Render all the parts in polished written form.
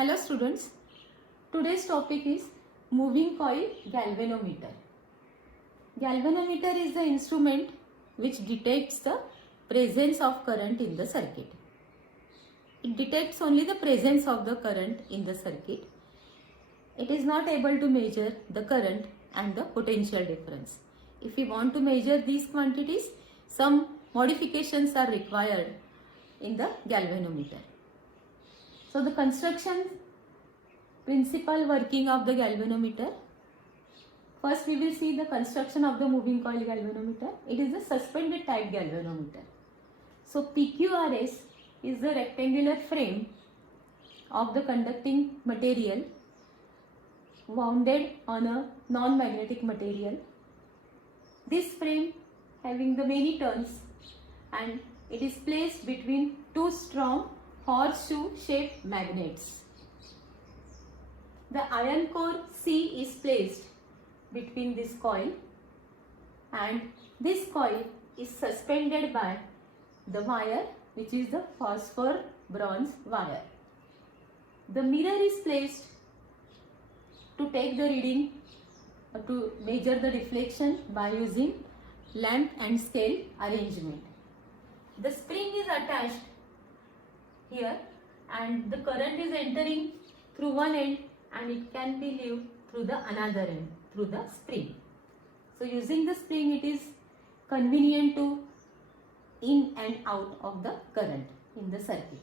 Hello students, today's topic is moving coil galvanometer. Galvanometer is the instrument which detects the presence of current in the circuit. It detects only the presence of the current in the circuit. It is not able to measure the current and the potential difference. If we want to measure these quantities, some modifications are required in the galvanometer. So the construction principal working of the galvanometer. First we will see the construction of the moving coil galvanometer. It is a suspended type galvanometer. So PQRS is the rectangular frame of the conducting material wounded on a non-magnetic material. This frame having the many turns and it is placed between two strong horseshoe shaped magnets. The iron core C is placed between this coil and this coil is suspended by the wire, which is the phosphor bronze wire. The mirror is placed to take the reading, to measure the deflection by using lamp and scale arrangement. The spring is attached here and the current is entering through one end and it can be lived through the another end, through the spring. So using the spring it is convenient to in and out of the current in the circuit.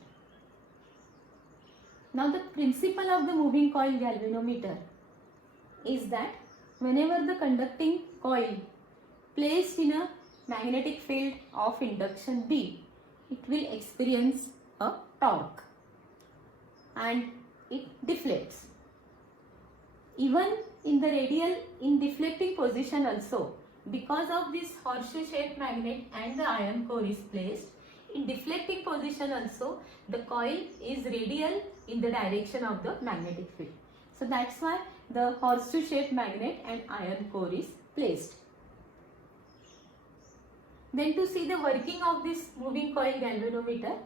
Now the principle of the moving coil galvanometer is that whenever the conducting coil placed in a magnetic field of induction B, it will experience a torque and it deflects. Even in the radial in deflecting position also, because of this horseshoe shaped magnet and the iron core is placed, in deflecting position also the coil is radial in the direction of the magnetic field. So that's why the horseshoe shaped magnet and iron core is placed. Then to see the working of this moving coil galvanometer,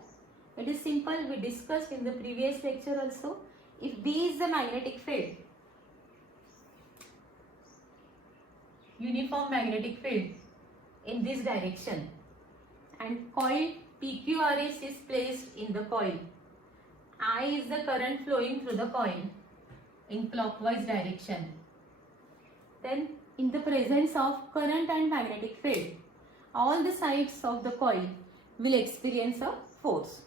it is simple. We discussed in the previous lecture also. If B is the magnetic field, uniform magnetic field in this direction, and coil PQRS is placed in the coil, I is the current flowing through the coil in clockwise direction. Then in the presence of current and magnetic field, all the sides of the coil will experience a force.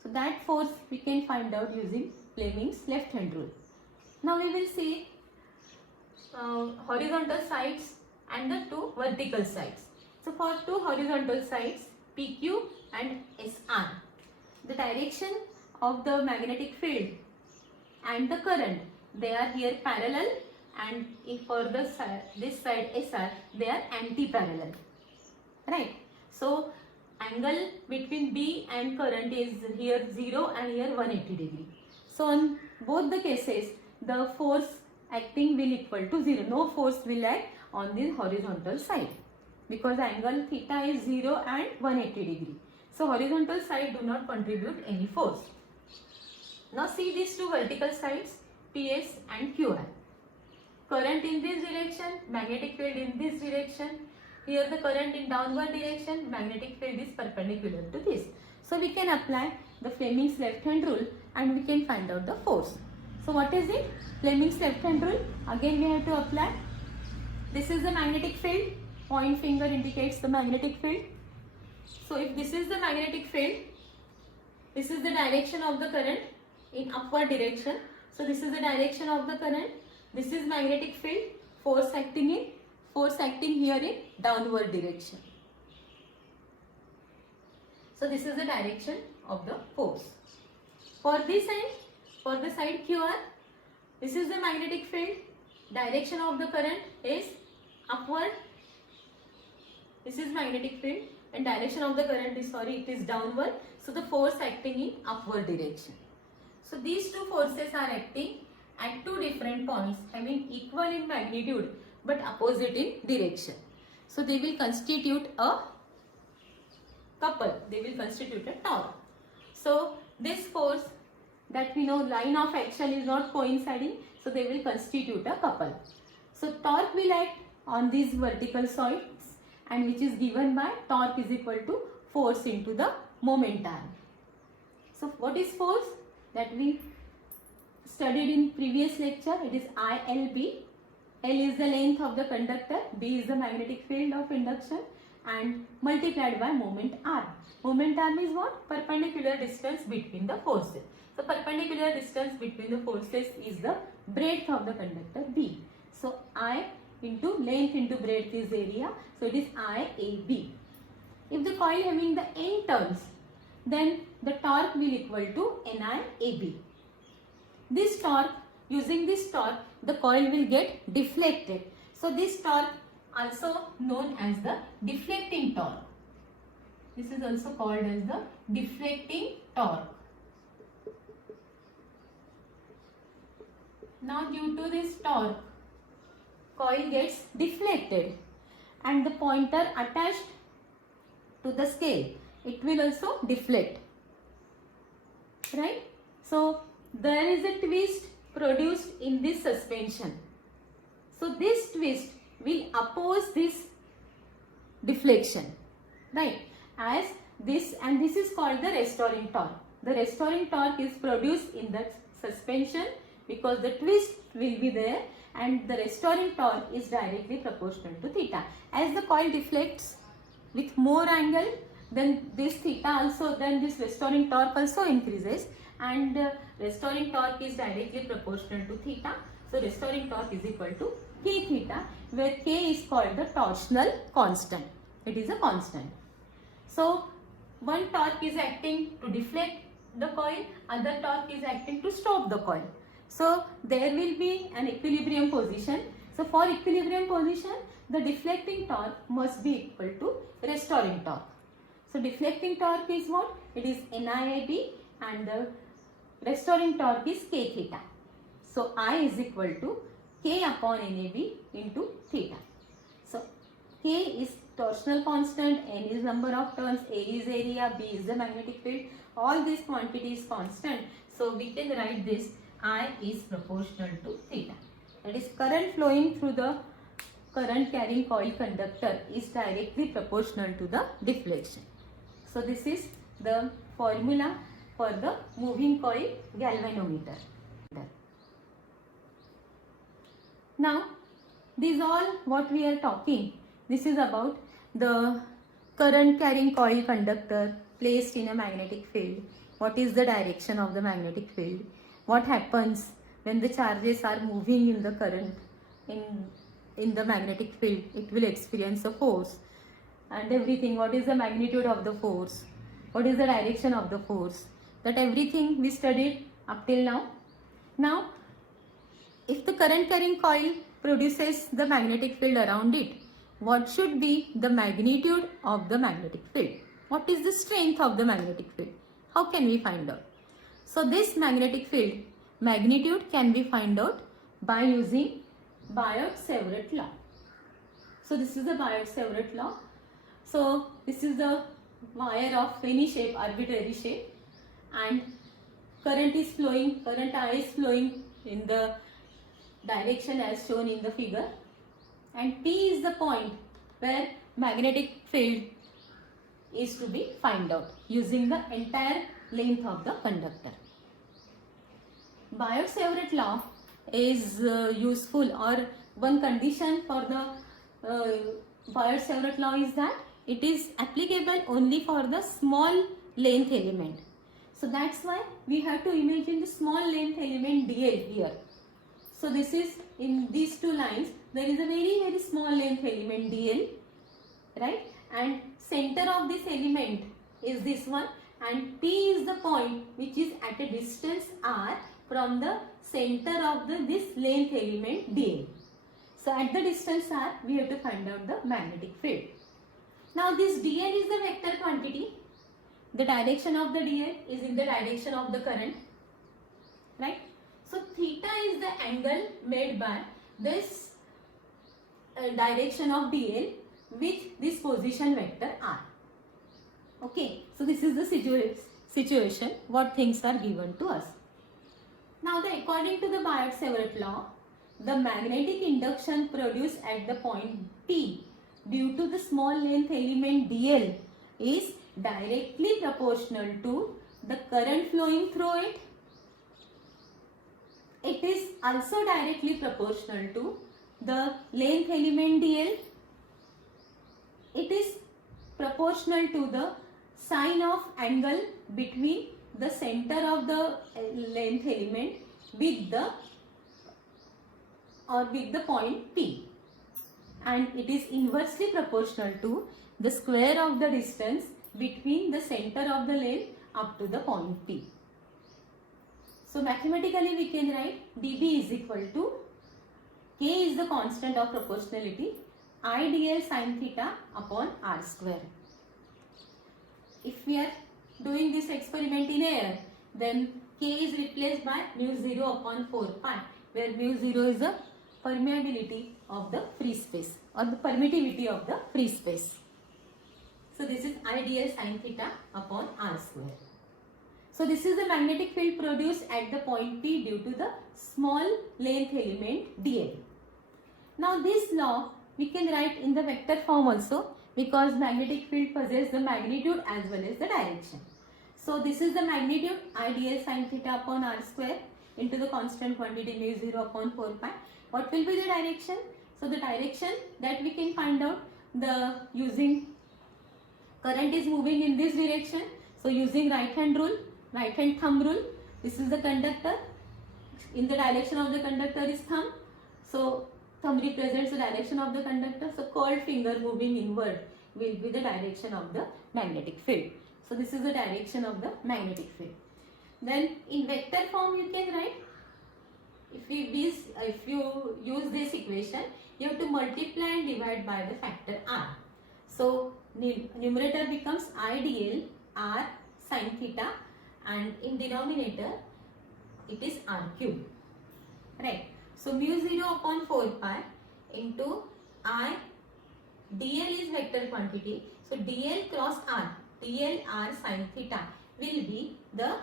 So that force we can find out using Fleming's left hand rule. Now we will see horizontal sides and the two vertical sides. So for two horizontal sides, PQ and SR, the direction of the magnetic field and the current, they are here parallel, and if for the this side SR, they are anti-parallel, right? So angle between B and current is here 0 and here 180 degree. So on both the cases, the force acting will equal to 0. No force will act on the horizontal side because angle theta is 0 and 180 degree. So horizontal side do not contribute any force. Now see these two vertical sides, PS and QR. Current in this direction, magnetic field in this direction. Here the current in downward direction, magnetic field is perpendicular to this. So we can apply the Fleming's left hand rule and we can find out the force. So what is it? Fleming's left hand rule. Again we have to apply. This is the magnetic field. Point finger indicates the magnetic field. So if this is the magnetic field, this is the direction of the current in upward direction. So this is the direction of the current. This is magnetic field. Force acting here in downward direction. So this is the direction of the force. For this end, for the side QR, this is the magnetic field. Direction of the current is upward. This is magnetic field and direction of the current is it is downward. So the force acting in upward direction. So these two forces are acting at two different points having equal in magnitude but opposite in direction. So they will constitute a couple, they will constitute a torque. So this force that we know line of action is not coinciding, so they will constitute a couple. So torque will act on these vertical sides, and which is given by torque is equal to force into the moment arm. So what is force? That we studied in previous lecture. It is ILB. L is the length of the conductor, B is the magnetic field of induction, and multiplied by moment arm. Moment arm is what? Perpendicular distance between the forces. So perpendicular distance between the forces is the breadth of the conductor B. So I into length into breadth is area. So it is IAB. If the coil having the N turns, then the torque will equal to NIAB. This torque, using this torque, the coil will get deflected. So this torque also known as the deflecting torque. This is also called as the deflecting torque. Now due to this torque, coil gets deflected and the pointer attached to the scale, it will also deflect, right? So there is a twist produced in this suspension. So this twist will oppose this deflection, right? As this, and this is called the restoring torque. The restoring torque is produced in the suspension because the twist will be there, and the restoring torque is directly proportional to theta. As the coil deflects with more angle, then this theta also, then this restoring torque also increases, and restoring torque is directly proportional to theta. So restoring torque is equal to K theta, where K is called the torsional constant. It is a constant. So one torque is acting to deflect the coil, other torque is acting to stop the coil. So there will be an equilibrium position. So for equilibrium position, the deflecting torque must be equal to restoring torque. So deflecting torque is what? It is NIAB, and the restoring torque is K theta. So I is equal to K upon NAB into theta. So K is torsional constant, N is number of turns, A is area, B is the magnetic field. All these quantities constant. So we can write this I is proportional to theta. That is, current flowing through the current carrying coil conductor is directly proportional to the deflection. So this is the formula for the moving coil galvanometer. Now, this all what we are talking, this is about the current carrying coil conductor placed in a magnetic field. What is the direction of the magnetic field? What happens when the charges are moving in the current in the magnetic field? It will experience a force and everything. What is the magnitude of the force? What is the direction of the force? That everything we studied up till now. Now, if the current carrying coil produces the magnetic field around it, what should be the magnitude of the magnetic field? What is the strength of the magnetic field? How can we find out? So this magnetic field magnitude can be found out by using Biot-Savart law. So this is the Biot-Savart law. So this is the wire of any shape, arbitrary shape, and current is flowing, current I is flowing in the direction as shown in the figure, and P is the point where magnetic field is to be found out using the entire length of the conductor. Biot-Savart law is useful, or one condition for the Biot-Savart law is that it is applicable only for the small length element. So that's why we have to imagine the small length element dl here. So this is, in these two lines, there is a very small length element dl, right? And center of this element is this one, and P is the point which is at a distance r from the center of this length element dl. So at the distance r, we have to find out the magnetic field. Now this dl is the vector quantity. The direction of the dl is in the direction of the current, right? So theta is the angle made by this direction of dl with this position vector r. Okay, so this is the situation what things are given to us. Now, according to the Biot-Savart law, the magnetic induction produced at the point P due to the small length element dl is directly proportional to the current flowing through it. It is also directly proportional to the length element dl. It is proportional to the sine of angle between the center of the length element with the point P, and it is inversely proportional to the square of the distance between the center of the length up to the point P. So mathematically we can write dB is equal to K is the constant of proportionality, I dl sin theta upon r square. If we are doing this experiment in air, then K is replaced by mu 0 upon 4 pi, where mu 0 is the permeability of the free space or the permittivity of the free space. So this is I dl sin theta upon r square. So this is the magnetic field produced at the point P due to the small length element dl. Now this law we can write in the vector form also, because magnetic field possesses the magnitude as well as the direction. So this is the magnitude I dl sin theta upon r square into the constant quantity mu 0 upon 4 pi. What will be the direction? So the direction that we can find out, the using current is moving in this direction. So using right hand thumb rule, this is the conductor. In the direction of the conductor is thumb. So thumb represents the direction of the conductor. So curled finger moving inward will be the direction of the magnetic field. So this is the direction of the magnetic field. Then in vector form you can write, if you use this equation, you have to multiply and divide by the factor r. So numerator becomes I dl r sin theta, and in denominator it is r cube, right? So mu 0 upon 4 pi into I dl is vector quantity. So dl cross r, dl r sin theta will be the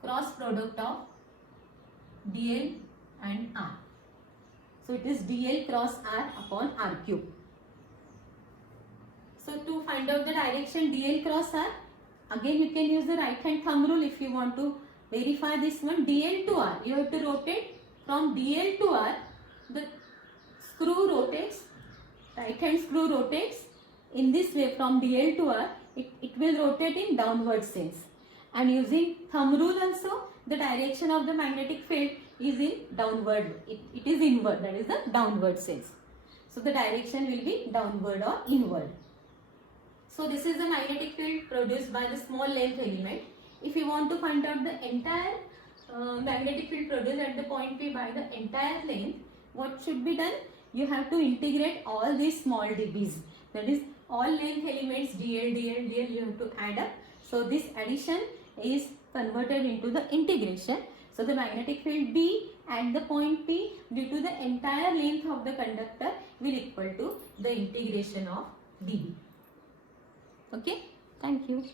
cross product of dl and r. So it is dl cross r upon r cube. So to find out the direction dl cross r, again you can use the right hand thumb rule if you want to verify this one. Dl to r, you have to rotate from dl to r, the screw rotates, right hand screw rotates in this way from dl to r, it will rotate in downward sense. And using thumb rule also, the direction of the magnetic field is in downward, it is inward, that is the downward sense. So the direction will be downward or inward. So this is the magnetic field produced by the small length element. If you want to find out the entire magnetic field produced at the point P by the entire length, what should be done? You have to integrate all these small dBs, that is all length elements dl, dl, dl, you have to add up. So this addition is converted into the integration. So the magnetic field B at the point P due to the entire length of the conductor will equal to the integration of dB. Okay, thank you.